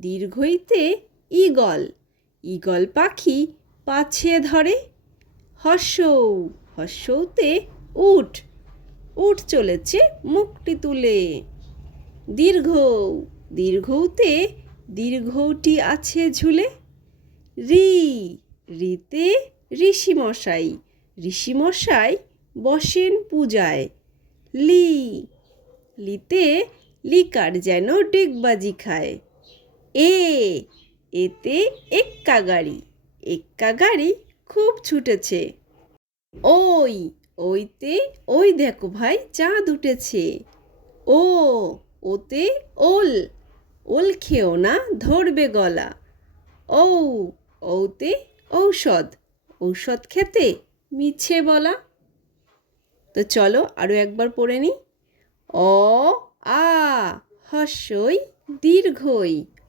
দীর্ঘইতে eagle. Eagle পাখি পাছে ধরে। হর্ষৌ, হর্ষৌতে উঠ। উঠ চলেছে মুখটি তুলে। দীর্ঘ, দীর্ঘৌতে দীর্ঘটি আছে ঝুলে। রি, রিতে ঋষিমশাই। ঋষিমশাই বসেন পূজায়। লি, লিতে লিকার যেন ডেকবাজি খায়। এ, এতে এক্কা গাড়ি। এক্কা গাড়ি খুব ছুটেছে। ওই, ওইতে, ওই দেখো ভাই, চাঁদ উঠেছে। ও, ওতে ওল ওল খেও না, ধরবে গলা। ও ওতে ঔষধ ঔষধ খেতে মিছে বলা। তো চলো আরও একবার পড়ে নিই। অ, আ হর্ষই দীর্ঘই।